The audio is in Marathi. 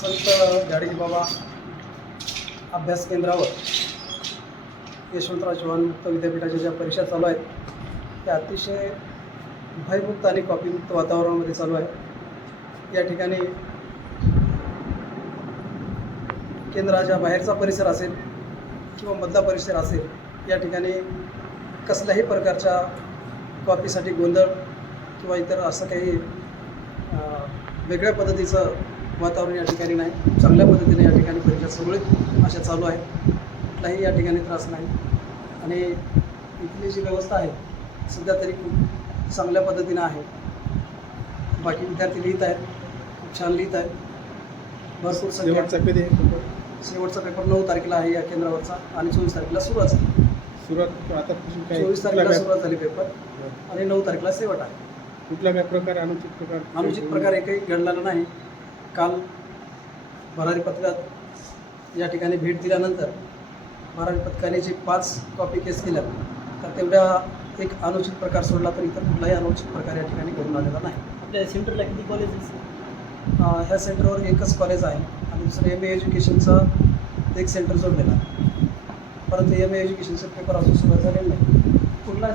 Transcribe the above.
संत गाडगे बाबा अभ्यास केंद्रावर यशवंतराव चव्हाण मुक्त विद्यापीठाच्या ज्या परीक्षा चालू आहेत त्या अतिशय भयमुक्त आणि कॉपीमुक्त वातावरणामध्ये चालू आहे. या ठिकाणी केंद्राच्या बाहेरचा परिसर असेल किंवा मधला परिसर असेल या ठिकाणी कसल्याही प्रकारच्या कॉपीसाठी गोंधळ किंवा इतर असं काही वेगळ्या पद्धतीचं वातावरण या ठिकाणी नाही. चांगल्या पद्धतीने या ठिकाणी परीक्षा सुरळीत अशा चालू आहेत. कुठलाही या ठिकाणी त्रास नाही. आणि इथली जी व्यवस्था आहे सध्या तरी खूप चांगल्या पद्धतीनं आहे. बाकी विद्यार्थी लिहित आहेत. खूप छान लिहित आहेत. भरपूर शेवटचा कधी आहे पेपर? शेवटचा पेपर नऊ तारखेला आहे या केंद्रावरचा आणि चोवीस तारखेला सुरुवात झाली. सुरुवात काय चोवीस तारखेला सुरुवात झाली पेपर. आणि नऊ तारखेला शेवट आहे. कुठला काय प्रकार अनुचित प्रकार? अनुचित प्रकार एकही घडलेला नाही. काल भरारी पथकात या ठिकाणी भेट दिल्यानंतर भरारी पथकाने जी पाच कॉपी केस केल्या तर तेवढ्या एक अनुचित प्रकार सोडला तर इतर कुठलाही अनुचित प्रकार या ठिकाणी घडून आलेला नाही. आपल्या सेंटरला किती कॉलेजेस ह्या सेंटरवर एकच कॉलेज आहे आणि दुसरं एम ए एज्युकेशनचं एक सेंटर जोडलेलं आहे. परंतु एम ए एज्युकेशनचे पेपर अजून सुरुवात झालेले नाही. कुठला